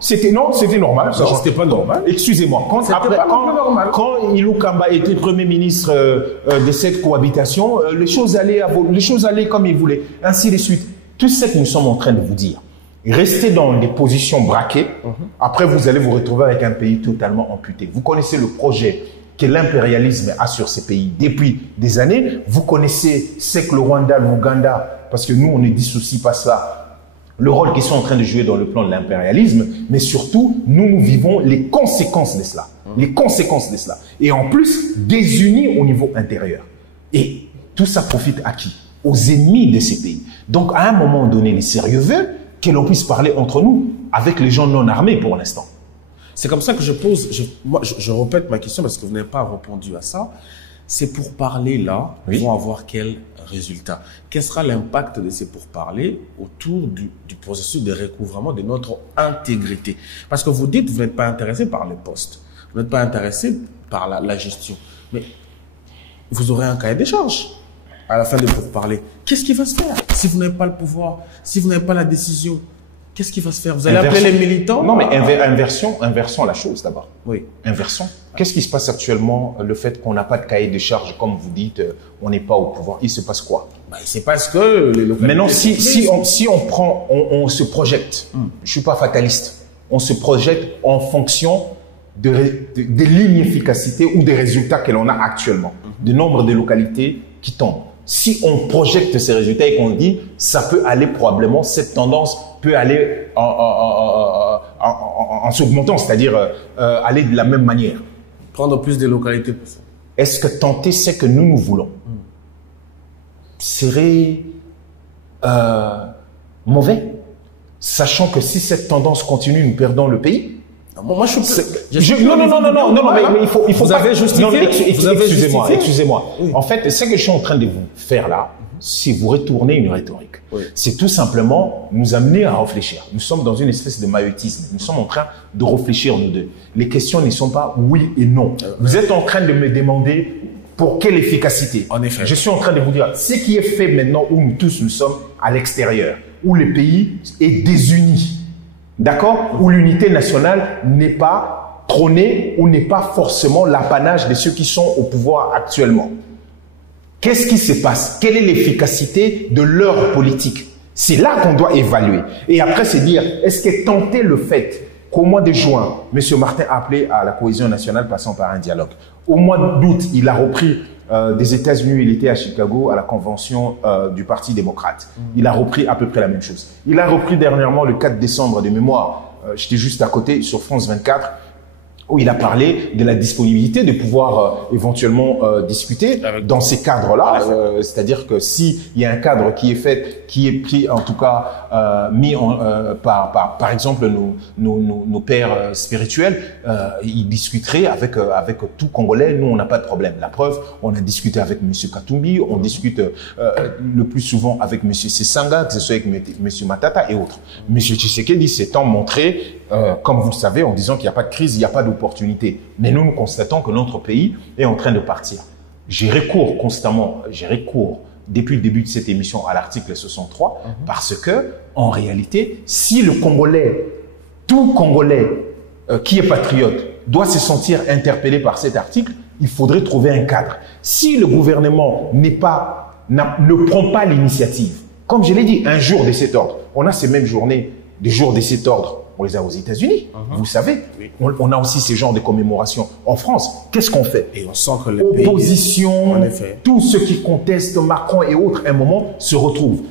c'était normal. Non, c'était pas normal. Excusez-moi. Quand Ilou Kamba était Premier ministre de cette cohabitation, les choses allaient comme il voulait. Ainsi de suite. Tout ce que nous sommes en train de vous dire, restez dans des positions braquées. Après, vous allez vous retrouver avec un pays totalement amputé. Vous connaissez le projet que l'impérialisme a sur ces pays depuis des années. Vous connaissez ce que le Rwanda, l'Ouganda, parce que nous, on ne dissocie pas ça, le rôle qu'ils sont en train de jouer dans le plan de l'impérialisme, mais surtout, nous vivons les conséquences de cela. Les conséquences de cela. Et en plus, désunis au niveau intérieur. Et tout ça profite à qui? Aux ennemis de ces pays. Donc, à un moment donné, les sérieux veulent que l'on puisse parler entre nous avec les gens non armés pour l'instant. C'est comme ça que je pose, je répète ma question parce que vous n'avez pas répondu à ça. Ces pourparlers-là Oui. vont avoir quel résultat? Quel sera l'impact de ces pourparlers autour du processus de recouvrement de notre intégrité? Parce que vous dites que vous n'êtes pas intéressé par les postes, vous n'êtes pas intéressé par la gestion, mais vous aurez un cahier des charges à la fin de pourparlers. Qu'est-ce qui va se faire si vous n'avez pas le pouvoir, si vous n'avez pas la décision? Qu'est-ce qui va se faire? Vous allez appeler les militants? Non, mais inversons la chose d'abord. Oui. Inversons. Qu'est-ce qui se passe actuellement, le fait qu'on n'a pas de cahier de charge, comme vous dites, on n'est pas au pouvoir, il se passe quoi? C'est parce que les localités... Maintenant, si on prend, on se projette, je suis pas fataliste, on se projette en fonction de l'inefficacité ou des résultats que l'on a actuellement, du nombre de localités qui tombent. Si on projette ces résultats et qu'on dit, ça peut aller probablement, cette tendance peut aller en s'augmentant, c'est-à-dire aller de la même manière. Prendre plus de localités pour ça. Est-ce que tenter ce que nous voulons serait mauvais, sachant que si cette tendance continue, nous perdons le pays? Moi, je suis non, mais il faut vous pas... avez justifié. Excusez-moi. Oui. En fait, ce que je suis en train de vous faire là, si vous retournez une rhétorique, c'est tout simplement nous amener à réfléchir. Nous sommes dans une espèce de maïotisme. Nous sommes en train de réfléchir, nous deux. Les questions ne sont pas oui et non. Vous êtes en train de me demander pour quelle efficacité. En effet. Je suis en train de vous dire, ce qui est fait maintenant où nous tous nous sommes à l'extérieur, où le pays est désuni. D'accord? Où l'unité nationale n'est pas trônée ou n'est pas forcément l'apanage de ceux qui sont au pouvoir actuellement. Qu'est-ce qui se passe? Quelle est l'efficacité de leur politique? C'est là qu'on doit évaluer. Et après, c'est dire, est-ce que tenter le fait qu'au mois de juin, M. Martin a appelé à la cohésion nationale passant par un dialogue. Au mois d'août, il a repris des États-Unis, il était à Chicago à la convention du Parti démocrate. Il a repris à peu près la même chose. Il a repris dernièrement le 4 décembre de mémoire, j'étais juste à côté sur France 24, où il a parlé de la disponibilité de pouvoir éventuellement discuter dans ces cadres-là. C'est-à-dire que s'il y a un cadre qui est fait, qui est pris en tout cas mis par exemple nos pères spirituels, ils discuteraient avec tout Congolais. Nous, on n'a pas de problème. La preuve, on a discuté avec M. Katumbi, on discute le plus souvent avec M. Sessanga, que ce soit avec M. Matata et autres. M. Tshisekedi s'étant montré, comme vous le savez, en disant qu'il n'y a pas de crise, il n'y a pas d'opportunité. Mais nous constatons que notre pays est en train de partir. J'ai recours constamment, depuis le début de cette émission à l'article 63, parce que, en réalité, si le Congolais, tout Congolais qui est patriote, doit se sentir interpellé par cet article, il faudrait trouver un cadre. Si le gouvernement ne prend pas l'initiative, comme je l'ai dit, un jour de cet ordre, on a ces mêmes journées, des jours de cet ordre, on les a aux États-Unis, vous savez. Oui. On a aussi ces genres de commémorations en France. Qu'est-ce qu'on fait? Et on sent que les opposition, pays, en effet. tous ceux qui contestent Macron et autres, à un moment, se retrouvent.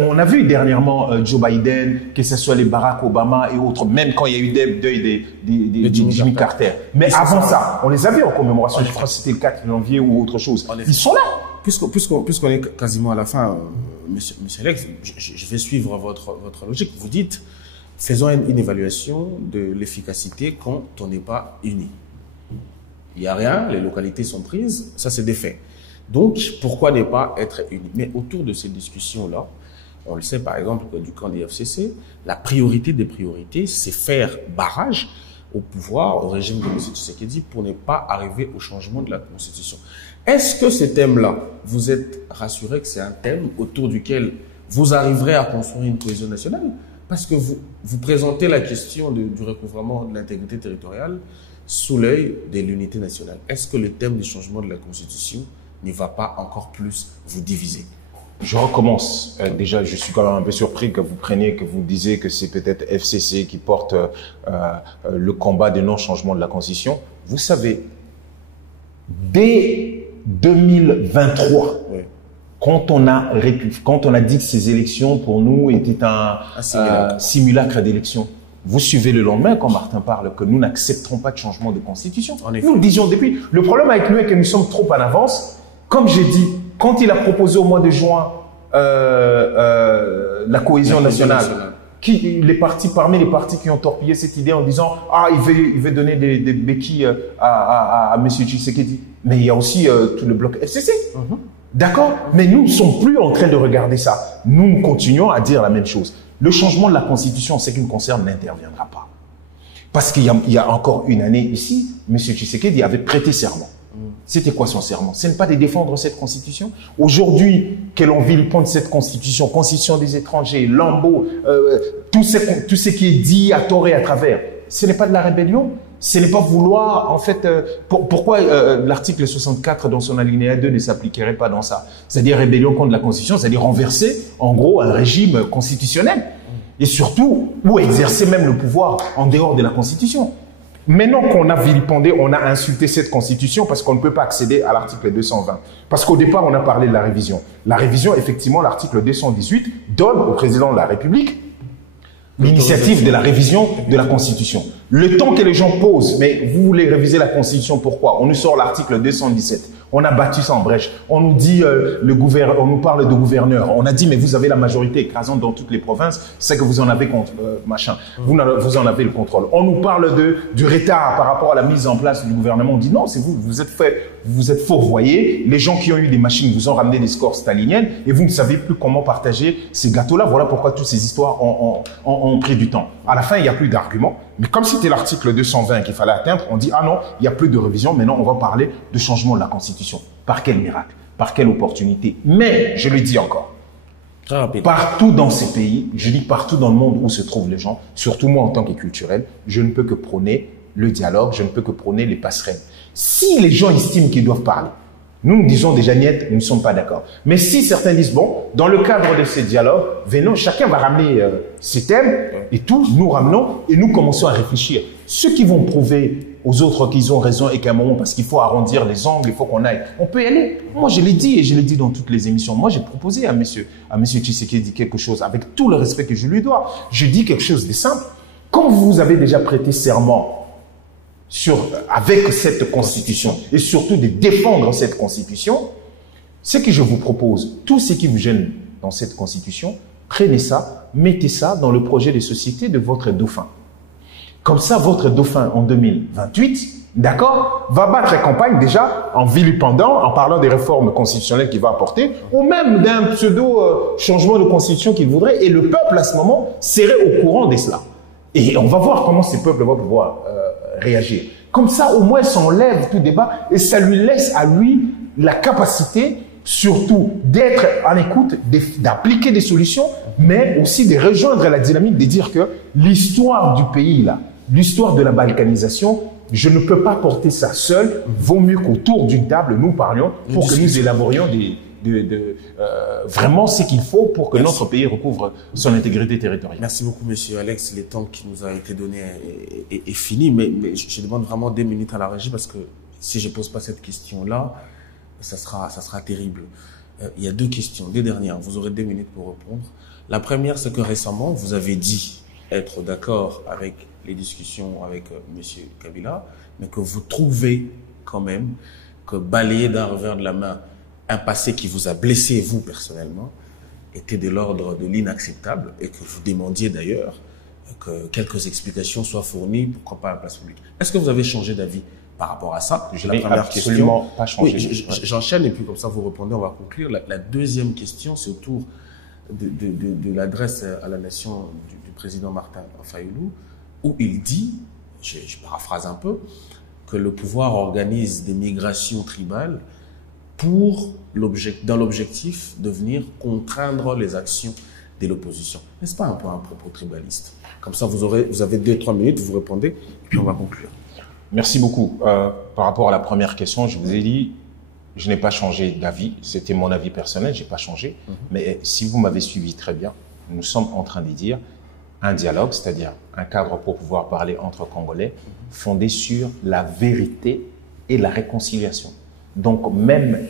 On a vu dernièrement Joe Biden, que ce soit les Barack Obama et autres, même quand il y a eu deuil de Jimmy Carter. Mais avant ça, on les a vus en commémoration. Je crois que c'était le 4 janvier ou autre chose. Ils sont là. Puisqu'on est quasiment à la fin, monsieur Alex, je vais suivre votre logique. Vous dites, faisons une évaluation de l'efficacité quand on n'est pas unis. Il n'y a rien, les localités sont prises, ça c'est des faits. Donc, pourquoi ne pas être unis? Mais autour de ces discussions-là, on le sait par exemple que du camp des FCC, la priorité des priorités, c'est faire barrage au pouvoir, au régime de M. Tshisekedi, pour ne pas arriver au changement de la Constitution. Est-ce que ce thème-là, vous êtes rassuré que c'est un thème autour duquel vous arriverez à construire une cohésion nationale? Parce que vous présentez la question du recouvrement de l'intégrité territoriale sous l'œil de l'unité nationale. Est-ce que le thème du changement de la Constitution ne va pas encore plus vous diviser? Je recommence. Déjà, je suis quand même un peu surpris que vous disiez que c'est peut-être FCC qui porte le combat de non-changement de la Constitution. Vous savez, dès 2023, oui. Quand on a dit que ces élections, pour nous, étaient un simulacre d'élection, vous suivez le lendemain, quand Martin parle, que nous n'accepterons pas de changement de constitution. Nous le disions depuis. Le problème avec nous est que nous sommes trop en avance. Comme j'ai dit, quand il a proposé au mois de juin la cohésion nationale, parmi les partis qui ont torpillé cette idée en disant « Ah, il veut donner des béquilles à M. Tshisekedi ». Mais il y a aussi tout le bloc FCC. D'accord? Mais nous ne sommes plus en train de regarder ça. Nous continuons à dire la même chose. Le changement de la Constitution, en ce qui nous concerne, n'interviendra pas. Parce qu'il y a encore une année ici, M. Tshisekedi avait prêté serment. C'était quoi son serment? Ce n'est pas de défendre cette Constitution. Aujourd'hui, que l'on vilipende cette Constitution, Constitution des étrangers, Lambeau, tout ce qui est dit à tort et à travers, ce n'est pas de la rébellion? Ce n'est pas vouloir, en fait, pourquoi l'article 64 dans son alinéa 2 ne s'appliquerait pas dans ça? C'est-à-dire rébellion contre la Constitution, c'est-à-dire renverser, en gros, un régime constitutionnel. Et surtout, ou exercer même le pouvoir en dehors de la Constitution. Maintenant qu'on a vilipendé, on a insulté cette Constitution parce qu'on ne peut pas accéder à l'article 220. Parce qu'au départ, on a parlé de la révision. La révision, effectivement, l'article 218 donne au président de la République l'initiative de la révision de la Constitution. Le temps que les gens posent, mais vous voulez réviser la Constitution, pourquoi? On nous sort l'article 217. On a battu ça en brèche. On nous dit, on nous parle de gouverneur. On a dit, mais vous avez la majorité écrasante dans toutes les provinces, c'est que vous en avez contre, machin. Vous en avez le contrôle. On nous parle du retard par rapport à la mise en place du gouvernement. On dit, non, c'est vous, vous êtes fourvoyés. Les gens qui ont eu des machines vous ont ramené des scores staliniennes et vous ne savez plus comment partager ces gâteaux-là. Voilà pourquoi toutes ces histoires ont pris du temps. À la fin, il n'y a plus d'arguments. Mais comme c'était l'article 220 qu'il fallait atteindre, on dit, ah non, il n'y a plus de révision. Maintenant, on va parler de changement de la Constitution. Par quel miracle? Par quelle opportunité? Mais, je le dis encore, partout dans ces pays, je dis partout dans le monde où se trouvent les gens, surtout moi en tant que culturel, je ne peux que prôner le dialogue, je ne peux que prôner les passerelles. Si les gens estiment qu'ils doivent parler, nous disons déjà niet, nous ne sommes pas d'accord. Mais si certains disent, bon, dans le cadre de ces dialogues, venons, chacun va ramener ses thèmes et tout, nous ramenons et nous commençons à réfléchir. Ceux qui vont prouver aux autres qu'ils ont raison et qu'à un moment, parce qu'il faut arrondir les angles, il faut qu'on aille, on peut y aller. Moi, je l'ai dit et je l'ai dit dans toutes les émissions. Moi, j'ai proposé à monsieur Tshisekedi quelque chose avec tout le respect que je lui dois. Je dis quelque chose de simple. Quand vous avez déjà prêté serment avec cette Constitution et surtout de défendre cette Constitution, ce que je vous propose, tout ce qui vous gêne dans cette Constitution, prenez ça, mettez ça dans le projet de société de votre dauphin. Comme ça, votre dauphin en 2028, d'accord, va battre campagne déjà en vilipendant, en parlant des réformes constitutionnelles qu'il va apporter, ou même d'un pseudo-changement de constitution qu'il voudrait, et le peuple à ce moment serait au courant de cela. Et on va voir comment ce peuple va pouvoir réagir. Comme ça, au moins, ça enlève tout débat et ça lui laisse à lui la capacité, surtout, d'être à l'écoute, d'appliquer des solutions, mais aussi de rejoindre la dynamique, de dire que l'histoire du pays, là, l'histoire de la balkanisation, je ne peux pas porter ça seul. Vaut mieux qu'autour d'une table, nous parlions pour que nous élaborions vraiment ce qu'il faut pour que notre pays recouvre son intégrité territoriale. Merci beaucoup, monsieur Alex. Le temps qui nous a été donné est fini, mais je demande vraiment 2 minutes à la régie parce que si je ne pose pas cette question-là, ça sera terrible. Il y a 2 questions, 2 dernières. Vous aurez 2 minutes pour répondre. La première, c'est que récemment, vous avez dit être d'accord avec les discussions avec monsieur Kabila, mais que vous trouvez quand même que balayer d'un revers de la main un passé qui vous a blessé, vous, personnellement, était de l'ordre de l'inacceptable et que vous demandiez d'ailleurs que quelques explications soient fournies, pourquoi pas à la place publique. Est-ce que vous avez changé d'avis par rapport à ça? Je n'ai absolument pas changé. Oui, j'enchaîne et puis comme ça vous répondez, on va conclure. La deuxième question, c'est autour de l'adresse à la nation du président Martin Fayulu, où il dit, je paraphrase un peu, que le pouvoir organise des migrations tribales dans l'objectif de venir contraindre les actions de l'opposition. N'est-ce pas un peu un propos tribaliste? Comme ça, vous avez 2-3 minutes, vous répondez, et puis on va conclure. Merci beaucoup. Par rapport à la première question, je vous ai dit, je n'ai pas changé d'avis. C'était mon avis personnel, je n'ai pas changé. Mais si vous m'avez suivi très bien, nous sommes en train de dire un dialogue, c'est-à-dire un cadre pour pouvoir parler entre Congolais, fondé sur la vérité et la réconciliation. Donc même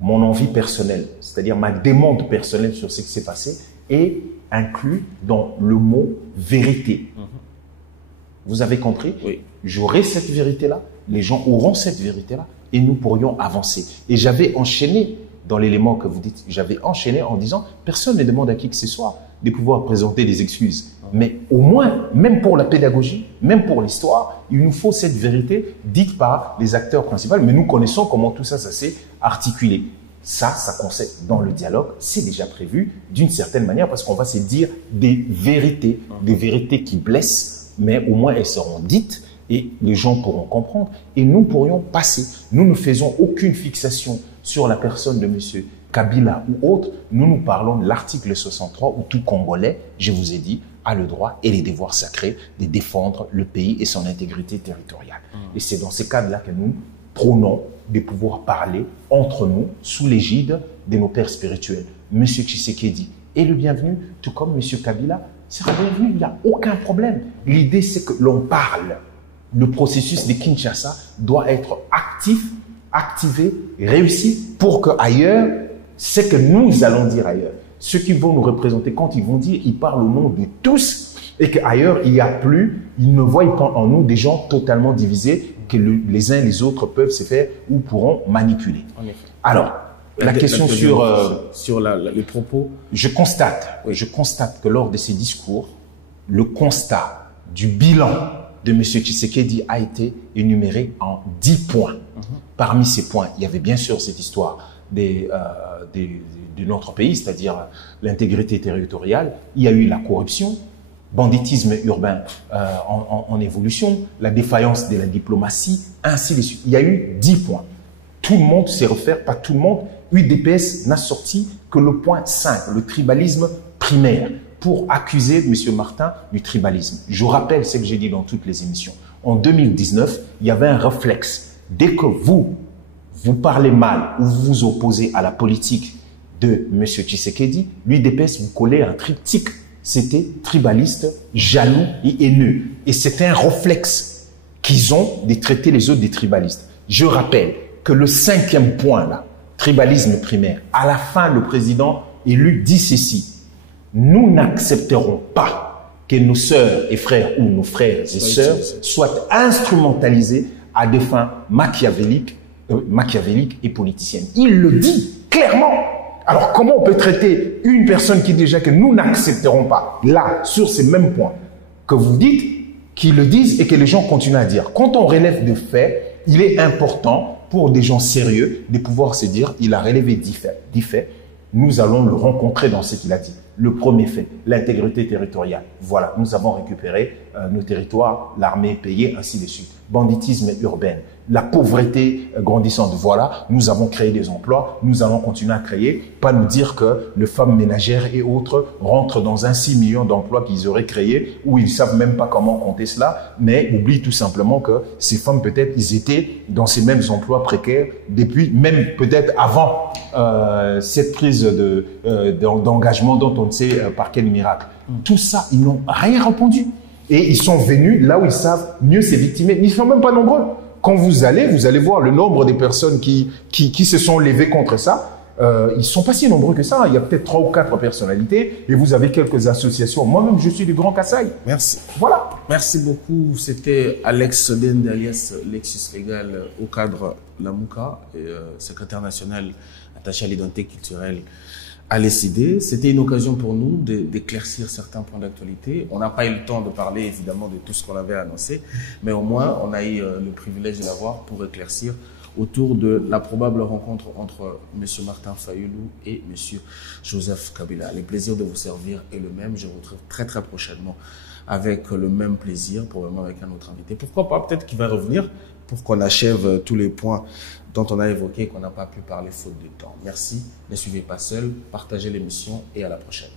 mon envie personnelle, c'est-à-dire ma demande personnelle sur ce qui s'est passé, est inclus dans le mot vérité. Vous avez compris? Oui. J'aurai cette vérité-là, les gens auront cette vérité-là, et nous pourrions avancer. Et j'avais enchaîné, dans l'élément que vous dites, j'avais enchaîné en disant, personne ne demande à qui que ce soit de pouvoir présenter des excuses. Mais au moins, même pour la pédagogie, même pour l'histoire, il nous faut cette vérité dite par les acteurs principaux. Mais nous connaissons comment tout ça s'est articulé. Ça concède dans le dialogue, c'est déjà prévu d'une certaine manière parce qu'on va se dire des vérités qui blessent, mais au moins elles seront dites et les gens pourront comprendre et nous pourrions passer. Nous ne faisons aucune fixation sur la personne de M. Kabila ou autre. Nous parlons de l'article 63 où tout Congolais, je vous ai dit, a le droit et les devoirs sacrés de défendre le pays et son intégrité territoriale. Et c'est dans ces cadres-là que nous prônons de pouvoir parler entre nous sous l'égide de nos pères spirituels. M. Tshisekedi est le bienvenu, tout comme M. Kabila sera bienvenu, il n'y a aucun problème. L'idée, c'est que l'on parle. Le processus de Kinshasa doit être actif, activé, réussi pour que ailleurs, c'est que nous allons dire ailleurs. Ceux qui vont nous représenter, quand ils vont dire, ils parlent au nom de tous et qu'ailleurs, il n'y a plus, ils ne voient pas en nous des gens totalement divisés que les uns et les autres peuvent se faire ou pourront manipuler. En effet. Alors, la question sur les propos. Je constate que lors de ces discours, le constat du bilan de M. Tshisekedi a été énuméré en 10 points. Parmi ces points, il y avait bien sûr cette histoire de notre pays, c'est-à-dire l'intégrité territoriale. Il y a eu la corruption, banditisme urbain en évolution, la défaillance de la diplomatie, ainsi de suite. Il y a eu 10 points. Tout le monde s'est refaire, pas tout le monde. UDPS n'a sorti que le point 5, le tribalisme primaire, pour accuser M. Martin du tribalisme. Je rappelle ce que j'ai dit dans toutes les émissions. En 2019, il y avait un réflexe. Dès que vous parlez mal ou vous vous opposez à la politique de M. Tshisekedi, l'UDPS vous collait un triptyque. C'était tribaliste, jaloux et haineux. Et c'était un réflexe qu'ils ont de traiter les autres des tribalistes. Je rappelle que le 5e point, là, tribalisme primaire, à la fin, le président élu dit ceci. Nous n'accepterons pas que nos sœurs et frères ou nos frères et sœurs soient instrumentalisés à des fins machiavéliques et politiciennes. Il le dit clairement. Alors, comment on peut traiter une personne qui dit déjà que nous n'accepterons pas, là, sur ces mêmes points, que vous dites, qu'ils le disent et que les gens continuent à dire. Quand on relève des faits, il est important pour des gens sérieux de pouvoir se dire, il a relevé 10 faits, nous allons le rencontrer dans ce qu'il a dit. Le premier fait, l'intégrité territoriale. Voilà, nous avons récupéré nos territoires, l'armée est payée, ainsi de suite. Banditisme urbain, la pauvreté grandissante. Voilà, nous avons créé des emplois, nous allons continuer à créer. Pas nous dire que les femmes ménagères et autres rentrent dans un 6 millions d'emplois qu'ils auraient créés, où ils ne savent même pas comment compter cela, mais oublient tout simplement que ces femmes, peut-être, ils étaient dans ces mêmes emplois précaires depuis, même peut-être avant cette prise d'engagement dont on ne sait par quel miracle. Tout ça, ils n'ont rien répondu. Et ils sont venus là où ils savent mieux se victimer. Ils ne sont même pas nombreux. Quand vous allez voir le nombre des personnes qui se sont levées contre ça. Ils ne sont pas si nombreux que ça. Il y a peut-être 3 ou 4 personnalités et vous avez quelques associations. Moi-même, je suis du Grand Kassai. Merci. Voilà. Merci beaucoup. C'était Alex Dende, alias Lexus Légal, au cadre Lamouka, secrétaire national attaché à l'identité culturelle à l'ECD. C'était une occasion pour nous d'éclaircir certains points d'actualité. On n'a pas eu le temps de parler évidemment de tout ce qu'on avait annoncé, mais au moins on a eu le privilège de l'avoir pour éclaircir autour de la probable rencontre entre M. Martin Fayulu et M. Joseph Kabila. Le plaisir de vous servir est le même. Je vous retrouve très très prochainement avec le même plaisir, probablement avec un autre invité. Pourquoi pas, peut-être qu'il va revenir pour qu'on achève tous les points dont on a évoqué et qu'on n'a pas pu parler faute de temps. Merci, ne suivez pas seul, partagez l'émission et à la prochaine.